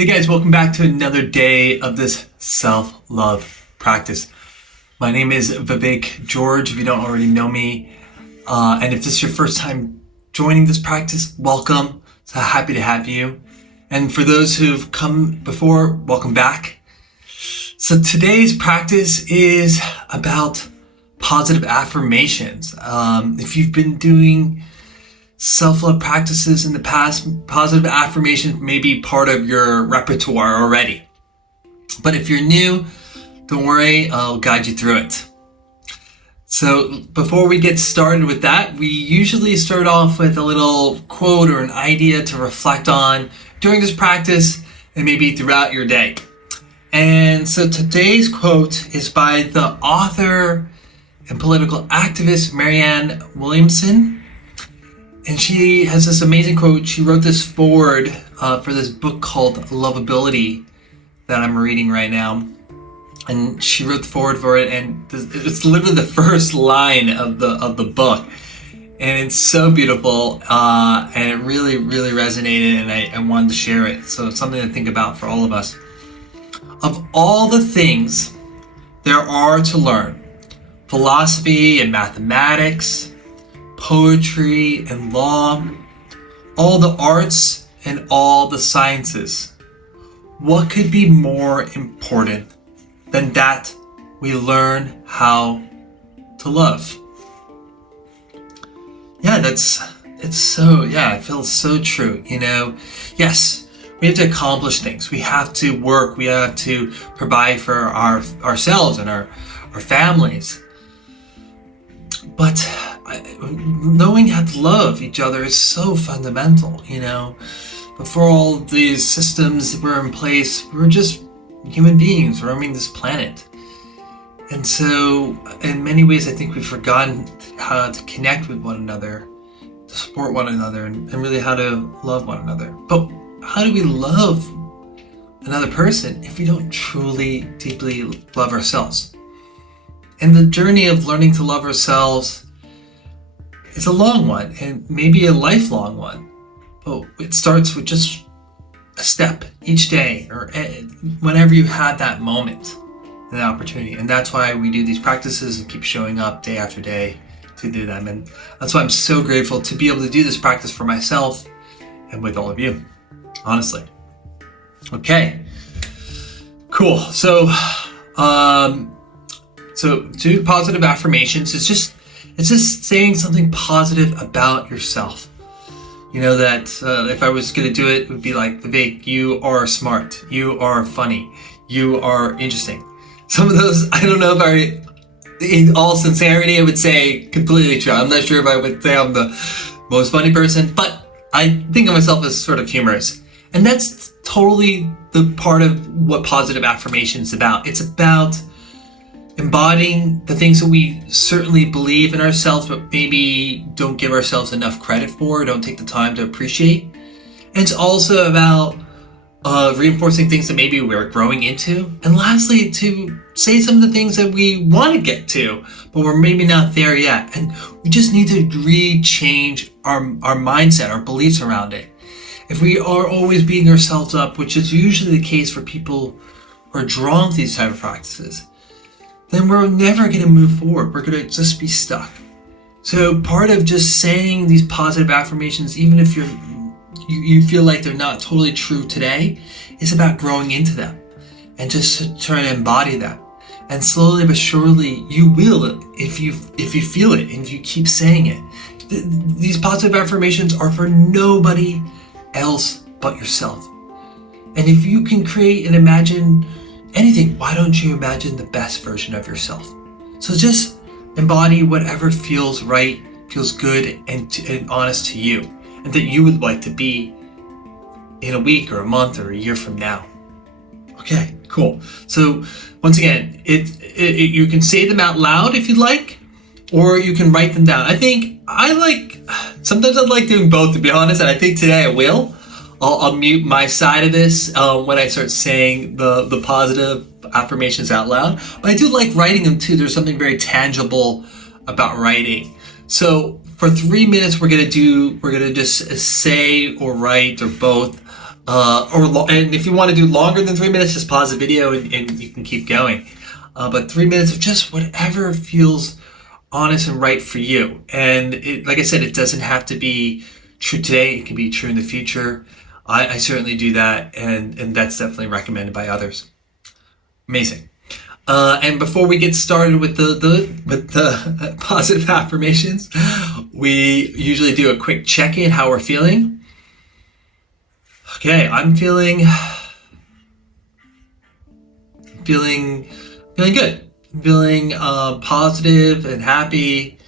Hey guys, welcome back to another day of this self-love practice. My name is Vivek George, if you don't already know me. And if this is your first time joining this practice, welcome. So happy to have you. And for those who've come before, welcome back. So today's practice is about positive affirmations. If you've been doing self-love practices in the past, positive affirmations may be part of your repertoire already. But if you're new, don't worry, I'll guide you through it. So before we get started with that, we usually start off with a little quote or an idea to reflect on during this practice and maybe throughout your day. And so today's quote is by the author and political activist Miranne Williamson. And she has this amazing quote. She wrote this forward for this book called Lovability that I'm reading right now. And she wrote the forward for it, and it's literally the first line of the book. And it's so beautiful, and it really, really resonated, and I wanted to share it. So it's something to think about for all of us. Of all the things there are to learn, philosophy and mathematics, poetry and law, all the arts and all the sciences, what could be more important than that we learn how to love? Yeah, it feels so true. Yes, we have to accomplish things. We have to work. We have to provide for ourselves and our families. But knowing how to love each other is so fundamental, Before all these systems were in place, we were just human beings roaming this planet. And so, in many ways, I think we've forgotten how to connect with one another, to support one another, and really how to love one another. But how do we love another person if we don't truly, deeply love ourselves? And the journey of learning to love ourselves is a long one, and maybe a lifelong one. But it starts with just a step each day, or whenever you have that moment, that opportunity. And that's why we do these practices and keep showing up day after day to do them. And that's why I'm so grateful to be able to do this practice for myself and with all of you, honestly. Okay, cool. So do positive affirmations. It's just saying something positive about yourself. That if I was going to do it, it would be like, Vivek, you are smart. You are funny. You are interesting. Some of those, I don't know if in all sincerity, I would say completely true. I'm not sure if I would say I'm the most funny person, but I think of myself as sort of humorous. And that's totally the part of what positive affirmation is about. It's about embodying the things that we certainly believe in ourselves, but maybe don't give ourselves enough credit for, don't take the time to appreciate. And it's also about reinforcing things that maybe we're growing into. And lastly, to say some of the things that we want to get to, but we're maybe not there yet. And we just need to re-change our mindset, our beliefs around it. If we are always beating ourselves up, which is usually the case for people who are drawn to these type of practices, then we're never going to move forward. We're going to just be stuck. So part of just saying these positive affirmations, even if you feel like they're not totally true today, is about growing into them and just trying to embody them. And slowly but surely, you will if you feel it and you keep saying it. These positive affirmations are for nobody else but yourself. And if you can create and imagine anything, why don't you imagine the best version of yourself? So just embody whatever feels right, feels good, and honest to you, and that you would like to be in a week or a month or a year from now. Okay, cool. So once again, you can say them out loud if you'd like, or you can write them down. Sometimes I like doing both, to be honest, and I think today I will. I'll mute my side of this when I start saying the positive affirmations out loud. But I do like writing them too. There's something very tangible about writing. So for 3 minutes, we're gonna just say or write or both And if you want to do longer than 3 minutes, just pause the video and you can keep going. But 3 minutes of just whatever feels honest and right for you. And like I said, it doesn't have to be true today. It can be true in the future. I certainly do that, and that's definitely recommended by others. Amazing. And before we get started with the positive affirmations, we usually do a quick check-in, how we're feeling. Okay, I'm feeling good. I'm feeling positive and happy.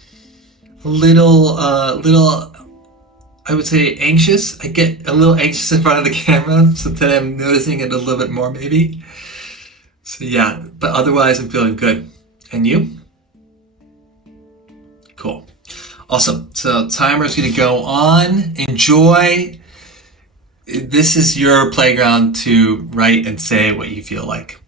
A little, I would say anxious. I get a little anxious in front of the camera, so today I'm noticing it a little bit more maybe. So yeah, but otherwise I'm feeling good. And you? Cool. Awesome. So timer's gonna go on. Enjoy. This is your playground to write and say what you feel like.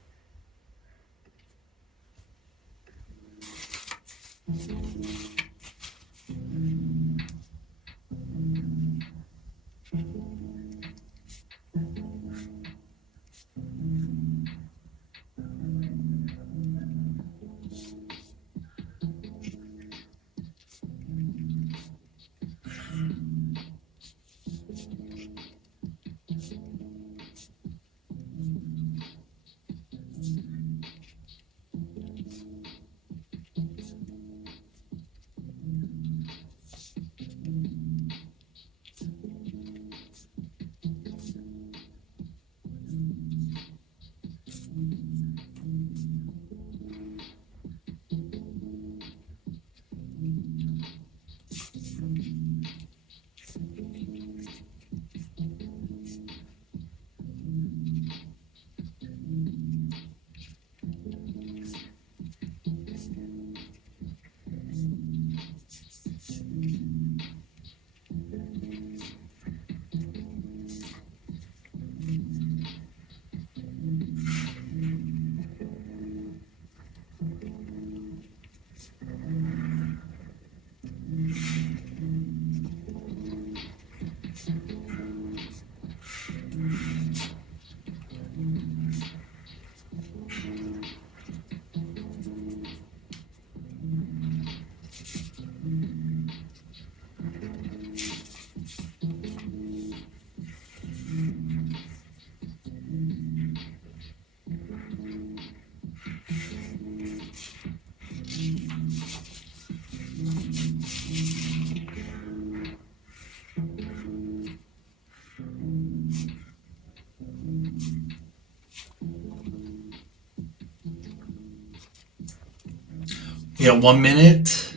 We got 1 minute.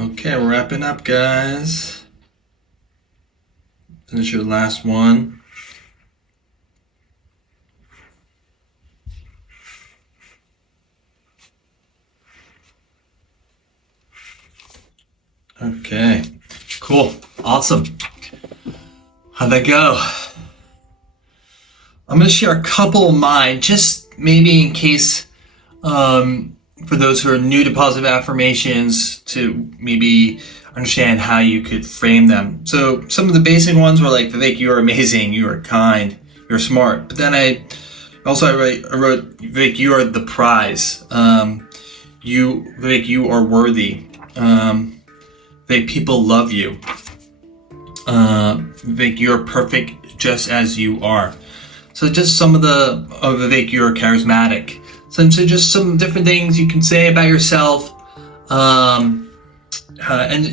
Okay, we're wrapping up, guys. Finish your last one. Okay, cool, awesome. How'd that go? I'm gonna share a couple of mine, just maybe in case, for those who are new to positive affirmations, to maybe understand how you could frame them. So some of the basic ones were like, Vivek, you are amazing, you are kind, you're smart. But then I wrote, Vivek, you are the prize. Vivek, you are worthy. Vivek, people love you. Vivek, you're perfect just as you are. So just some of Vivek, you're charismatic. So just some different things you can say about yourself. And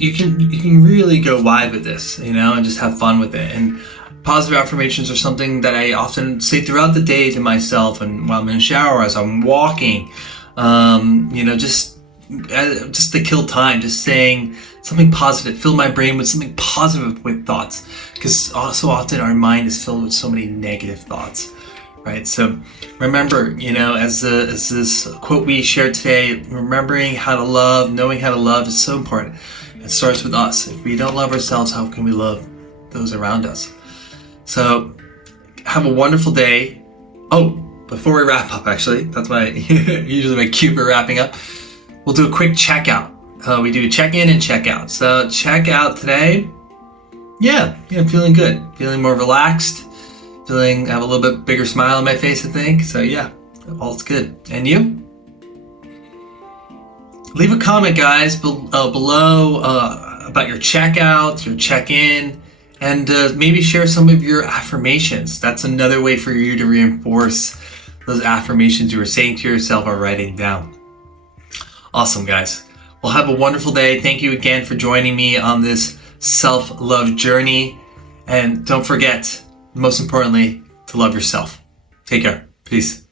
you can really go wide with this, and just have fun with it. And positive affirmations are something that I often say throughout the day to myself, and while I'm in the shower, as I'm walking, just to kill time, just saying something positive, fill my brain with something positive with thoughts, because so often our mind is filled with so many negative thoughts, right? So remember, as this quote we shared today, remembering how to love, knowing how to love is so important. It starts with us. If we don't love ourselves, how can we love those around us? So have a wonderful day. Oh, before we wrap up, actually, that's usually my cue for wrapping up. We'll do a quick checkout. We do check in and check out. So check out today. Yeah, feeling good. Feeling more relaxed. I have a little bit bigger smile on my face, I think. So yeah, all's good. And you? Leave a comment, guys, below about your checkout, your check-in, and maybe share some of your affirmations. That's another way for you to reinforce those affirmations you were saying to yourself or writing down. Awesome, guys. Well, have a wonderful day. Thank you again for joining me on this self-love journey. And don't forget, most importantly, to love yourself. Take care. Peace.